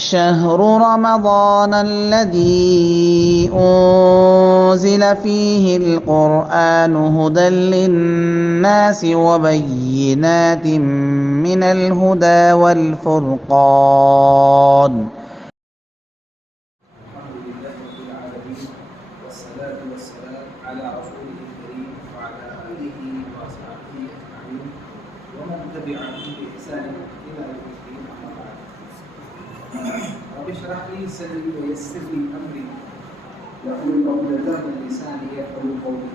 شهر رمضان الذي أنزل فيه القرآن هدى للناس وبينات من الهدى والفرقان. الحمد لله رب العالمين والصلاة والسلام على رسوله الكريم وعلى آله وصحبه أجمعين ومن تبعهم بإحسان إلى يوم الدين أما بعد. رب اشرح لي صدري ويسر لي أمري واحلل عقدة من لساني يفقهوا قولي.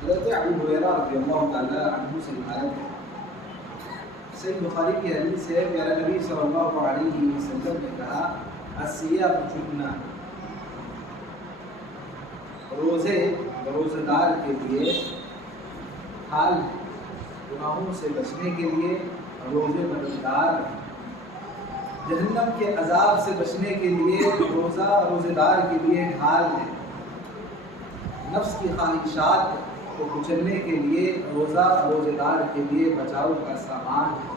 حضرت ابو ہریرہ رضی اللہ تعالی عنہ سے روایت ہے، صحیح بخاری کی حدیث ہے، پیارے نبی صلی اللہ علیہ وسلم نے کہا الصیام جنہ، روزے دار کے لیے حال ہے، گناہوں سے بچنے کے لیے روزے مددگار ہیں، جہنم کے عذاب سے بچنے کے لیے روزے دار کے لیے ڈھال ہے، نفس کی خواہشات کو کچلنے کے لیے روزے دار کے لیے بچاؤ کا سامان ہے۔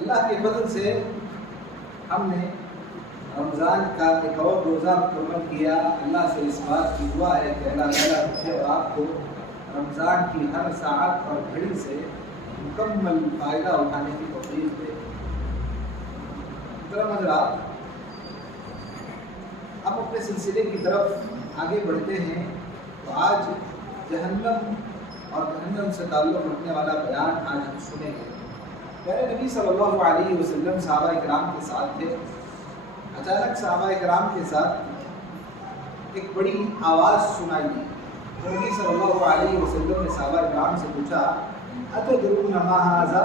اللہ کے فضل سے ہم نے رمضان کا ایک اور روزہ مکمل کیا۔ اللہ سے اس بات کی دعا ہے کہ اللہ تعالیٰ مجھے اور آپ کو رمضان کی ہر ساعت اور گھڑی سے مکمل فائدہ اٹھانے کی توفیق دے۔ محترم حضرات، ہم اپنے سلسلے کی طرف آگے بڑھتے ہیں تو آج جہنم اور جہنم سے تعلق رکھنے والا بیان آج ہم سنیں گے۔ پیارے نبی صلی اللہ علیہ وسلم صحابہ اکرام کے ساتھ تھے، اچانک صحابہ اکرام کے ساتھ ایک بڑی آواز سنائی دی۔ نبی صلی اللہ علیہ وسلم نے صحابہ اکرام سے پوچھا اتدرون ما ھذا،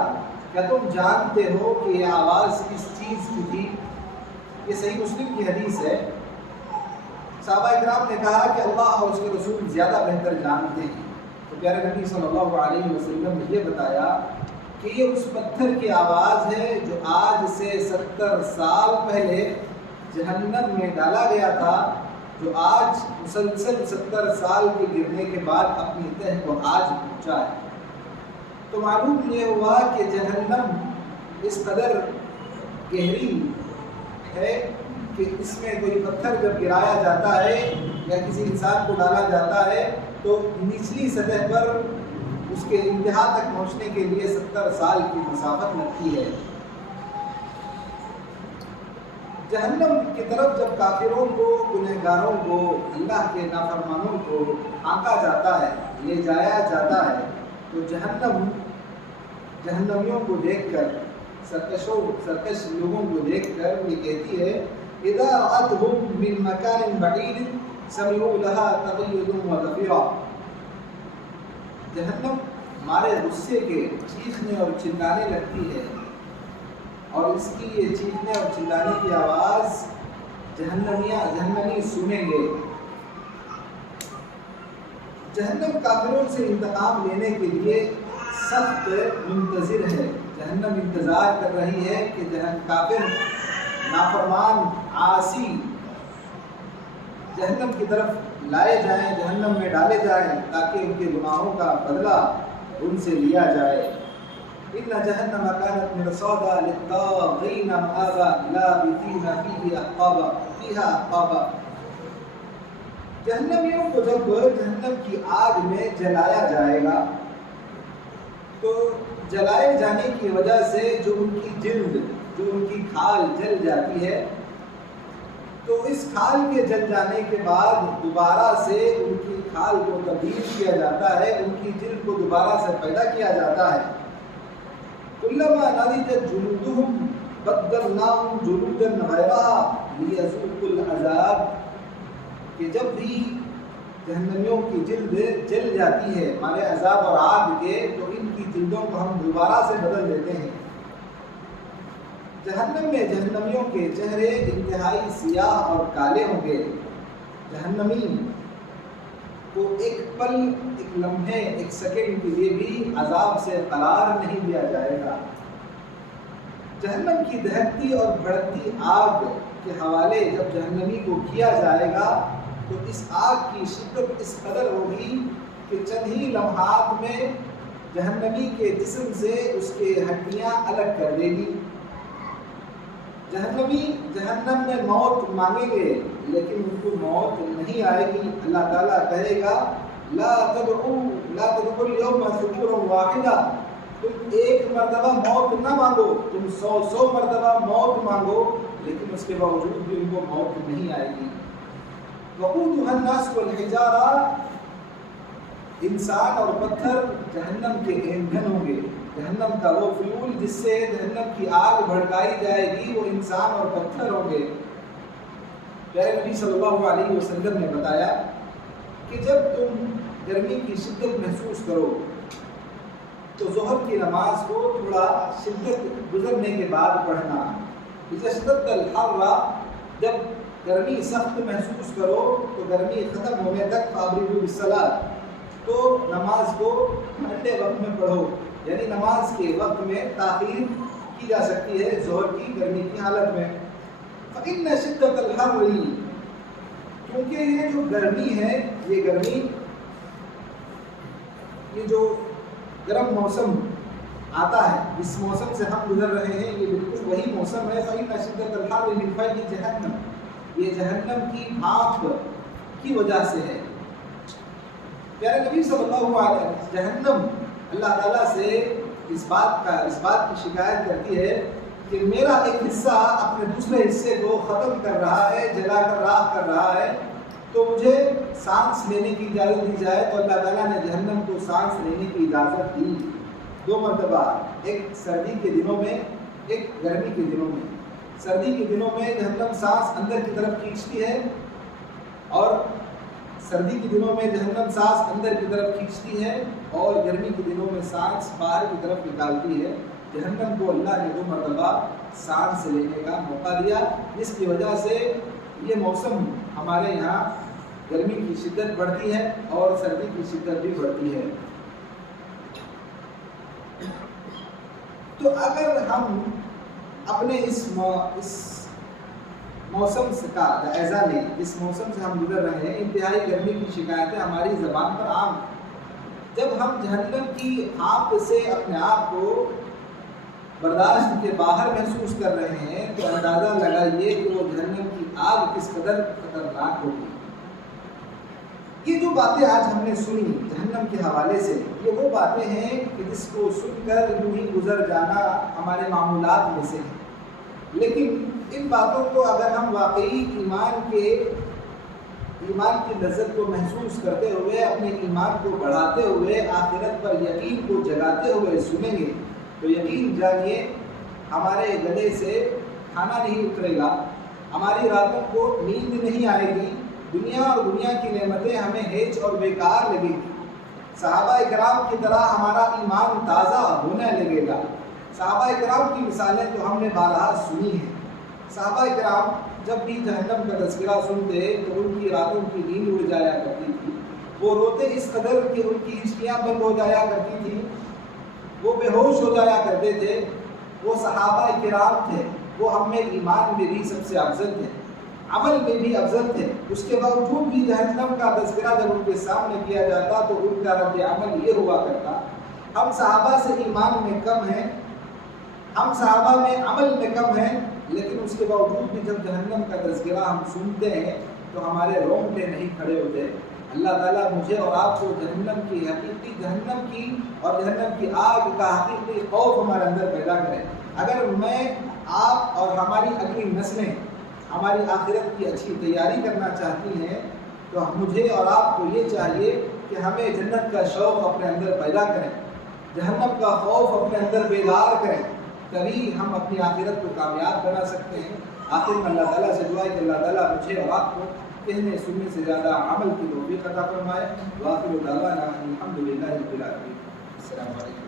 کیا تم جانتے ہو کہ یہ آواز کس چیز کی تھی؟ یہ صحیح مسلم کی حدیث ہے۔ صحابہ اکرام نے کہا کہ اللہ اور اس کے رسول زیادہ بہتر جانتے ہیں۔ تو پیارے نبی صلی اللہ علیہ وسلم نے یہ بتایا کہ یہ اس پتھر کی آواز ہے جو آج سے 70 سال پہلے جہنم میں ڈالا گیا تھا، جو آج مسلسل 70 سال کے گرنے کے بعد اپنی تہ کو آج پہنچا ہے۔ تو معلوم یہ ہوا کہ جہنم اس قدر گہری ہے کہ اس میں کوئی پتھر جب گرایا جاتا ہے یا کسی انسان کو ڈالا جاتا ہے تو نچلی سطح پر اس کے انتہا تک پہنچنے کے لیے 70 سال کی مسافت لگتی ہے۔ جہنم کی طرف جب کافروں کو، گنہگاروں کو، اللہ کے نافرمانوں کو آنکا جاتا ہے، لے جایا جاتا ہے، تو جہنمیوں کو دیکھ کر، سرکش لوگوں کو دیکھ کر یہ کہتی ہے اذا رأتهم من مكان بعيد سمعوا لها تغيظا وزفيرا، جہنم ہمارے غصے کے چیخنے اور چلانے لگتی ہے، اور اس کی یہ چیخنے اور چلانے کی آواز جہنمی سنیں گے۔ جہنم کافروں سے انتقام لینے کے لیے سخت منتظر ہے، جہنم انتظار کر رہی ہے کہ کافر، نافرمان، عاصی جہنم کی طرف لائے جائیں، جہنم میں ڈالے جائیں تاکہ ان کے گناہوں کا بدلہ ان سے لیا جائے۔ ان جہنم کانت مرصادا للطاغین مآبا لابثین فیہا احقابا، جہنمیوں کو جب جہنم کی آگ میں جلایا جائے گا تو جلائے جانے کی وجہ سے جو ان کی جلد، جو ان کی کھال جل جاتی ہے، تو اس کھال کے جل جانے کے بعد دوبارہ سے ان کی کھال کو تبدیل کیا جاتا ہے، ان کی جلد کو دوبارہ سے پیدا کیا جاتا ہے۔ کلما نضجت جلودہم بدلناہم جلودا غیرہا لیذوقوا العذاب، کہ جب بھی جہنمیوں کی جلد جل جاتی ہے ہمارے عذاب اور آگ کے، تو ان کی جلدوں کو ہم دوبارہ سے بدل دیتے ہیں۔ جہنم میں جہنمیوں کے چہرے انتہائی سیاہ اور کالے ہوں گے، جہنمی کو ایک پل، ایک لمحے، ایک سیکنڈ کے لیے بھی عذاب سے قرار نہیں دیا جائے گا۔ جہنم کی دہکتی اور بھڑکتی آگ کے حوالے جب جہنمی کو کیا جائے گا تو اس آگ کی شدت اس قدر ہوگی کہ چند ہی لمحات میں جہنمی کے جسم سے اس کے ہڈیاں الگ کر دے گی۔ جہنمی جہنم میں موت مانگیں گے لیکن ان کو موت نہیں آئے گی۔ اللہ تعالیٰ کہے گا لا تدعوا اليوم ثبورا واحدا، تم ایک مرتبہ موت نہ مانگو، تم 100 مرتبہ موت مانگو لیکن اس کے باوجود بھی ان کو موت نہیں آئے گی۔ وقودها الناس والحجارہ، انسان اور پتھر جہنم کے ایندھن ہوں گے۔ جہنم کا وہ فیول جس سے جہنم کی آگ بھڑکائی جائے گی وہ انسان اور پتھر ہوں گے۔ پیارے نبی صلی اللہ علیہ وسلم نے بتایا کہ جب تم گرمی کی شدت محسوس کرو تو ظہر کی نماز کو تھوڑا شدت گزرنے کے بعد پڑھنا۔ اذا اشتد الحر، جب گرمی سخت محسوس کرو تو گرمی ختم ہونے تک فابردوا بالصلاۃ، تو نماز کو ٹھنڈے وقت میں پڑھو، یعنی نماز کے وقت میں تاخیر کی جا سکتی ہے ظہر کی گرمی کی حالت میں۔ فإن شدت الحر، کیونکہ یہ جو گرمی ہے، یہ گرمی، یہ جو گرم موسم آتا ہے، اس موسم سے ہم گزر رہے ہیں، یہ بالکل وہی موسم ہے۔ فإن شدت الحر من فیح جہنم، یہ جہنم کی بھاپ کی وجہ سے ہے۔ پیارے نبی صلی اللہ علیہ وسلم، جہنم اللہ تعالیٰ سے اس بات کی شکایت کرتی ہے کہ میرا ایک حصہ اپنے دوسرے حصے کو ختم کر رہا ہے، جلا کر راکھ کر رہا ہے، تو مجھے سانس لینے کی اجازت دی جائے۔ تو اللہ تعالیٰ نے جہنم کو سانس لینے کی اجازت دی 2 مرتبہ، ایک سردی کے دنوں میں، ایک گرمی کے دنوں میں۔ سردی کے دنوں میں جہنم سانس اندر کی طرف کھینچتی ہے، اور سردی کے دنوں میں جہنم سانس اندر کی طرف کھینچتی ہے، اور گرمی کے دنوں میں سانس باہر کی طرف نکالتی ہے۔ جہنم کو اللہ نے 2 مرتبہ سانس لینے کا موقع دیا، جس کی وجہ سے یہ موسم ہمارے یہاں گرمی کی شدت بڑھتی ہے اور سردی کی شدت بھی بڑھتی ہے۔ تو اگر ہم اپنے اس موسم کا جائزہ لیں، اس موسم سے ہم گزر رہے ہیں، انتہائی گرمی کی شکایتیں ہماری زبان پر عام ہیں۔ جب ہم جہنم کی بھاپ سے اپنے آپ کو برداشت کے باہر محسوس کر رہے ہیں تو اندازہ لگائیے کہ وہ جہنم کی آگ کس قدر خطرناک ہوگی۔ یہ جو باتیں آج ہم نے سنی جہنم کے حوالے سے، یہ وہ باتیں ہیں کہ جس کو سن کر یوں ہی گزر جانا ہمارے معمولات میں سے ہے، لیکن ان باتوں کو اگر ہم واقعی ایمان کی لذت کو محسوس کرتے ہوئے، اپنے ایمان کو بڑھاتے ہوئے، آخرت پر یقین کو جگاتے ہوئے سنیں گے تو یقین جانیے ہمارے گلے سے کھانا نہیں اترے گا، ہماری راتوں کو نیند نہیں آئے گی، دنیا اور دنیا کی نعمتیں ہمیں ہیچ اور بیکار لگیں گی۔ صحابہ اکرام کی طرح ہمارا ایمان تازہ ہونے لگے گا۔ صحابہ اکرام کی مثالیں تو ہم نے بارہا سنی ہیں۔ صحابہ اکرام جب بھی جہنم کا تذکرہ سنتے تو ان کی راتوں کی نیند اڑ جایا کرتی تھی، وہ روتے اس قدر کہ ان کی ہچکیاں بند ہو جایا کرتی تھیں، وہ بے ہوش ہو جایا کرتے تھے۔ وہ صحابہ کرام تھے، وہ ہم میں ایمان میں بھی سب سے افضل تھے، عمل میں بھی افضل تھے، اس کے باوجود بھی جہنم کا تذکرہ جب ان کے سامنے کیا جاتا تو ان کا رد عمل یہ ہوا کرتا، ہم صحابہ سے ایمان میں کم ہیں، ہم صحابہ میں عمل میں کم ہیں، لیکن اس کے باوجود بھی جب جہنم کا تذکرہ ہم سنتے ہیں تو ہمارے رونگٹے نہیں کھڑے ہوتے۔ اللہ تعالیٰ مجھے اور آپ کو جہنم کی حقیقی جہنم کی اور جہنم کی آگ کا حقیقی خوف ہمارے اندر پیدا کرے۔ اگر میں، آپ اور ہماری اگلی نسلیں ہماری آخرت کی اچھی تیاری کرنا چاہتی ہیں تو مجھے اور آپ کو یہ چاہیے کہ ہمیں جنت کا شوق اپنے اندر پیدا کریں، جہنم کا خوف اپنے اندر بیدار کریں، تبھی ہم اپنی آخرت کو کامیاب بنا سکتے ہیں۔ آخر میں اللہ تعالیٰ سے دعا ہے کہ اللہ تعالیٰ مجھے اور آپ کو کہنے سننے سے زیادہ عمل کی توفیق عطا فرمائے۔ وآخر دعوانا الحمد للہ رب العالمین۔ السلام علیکم۔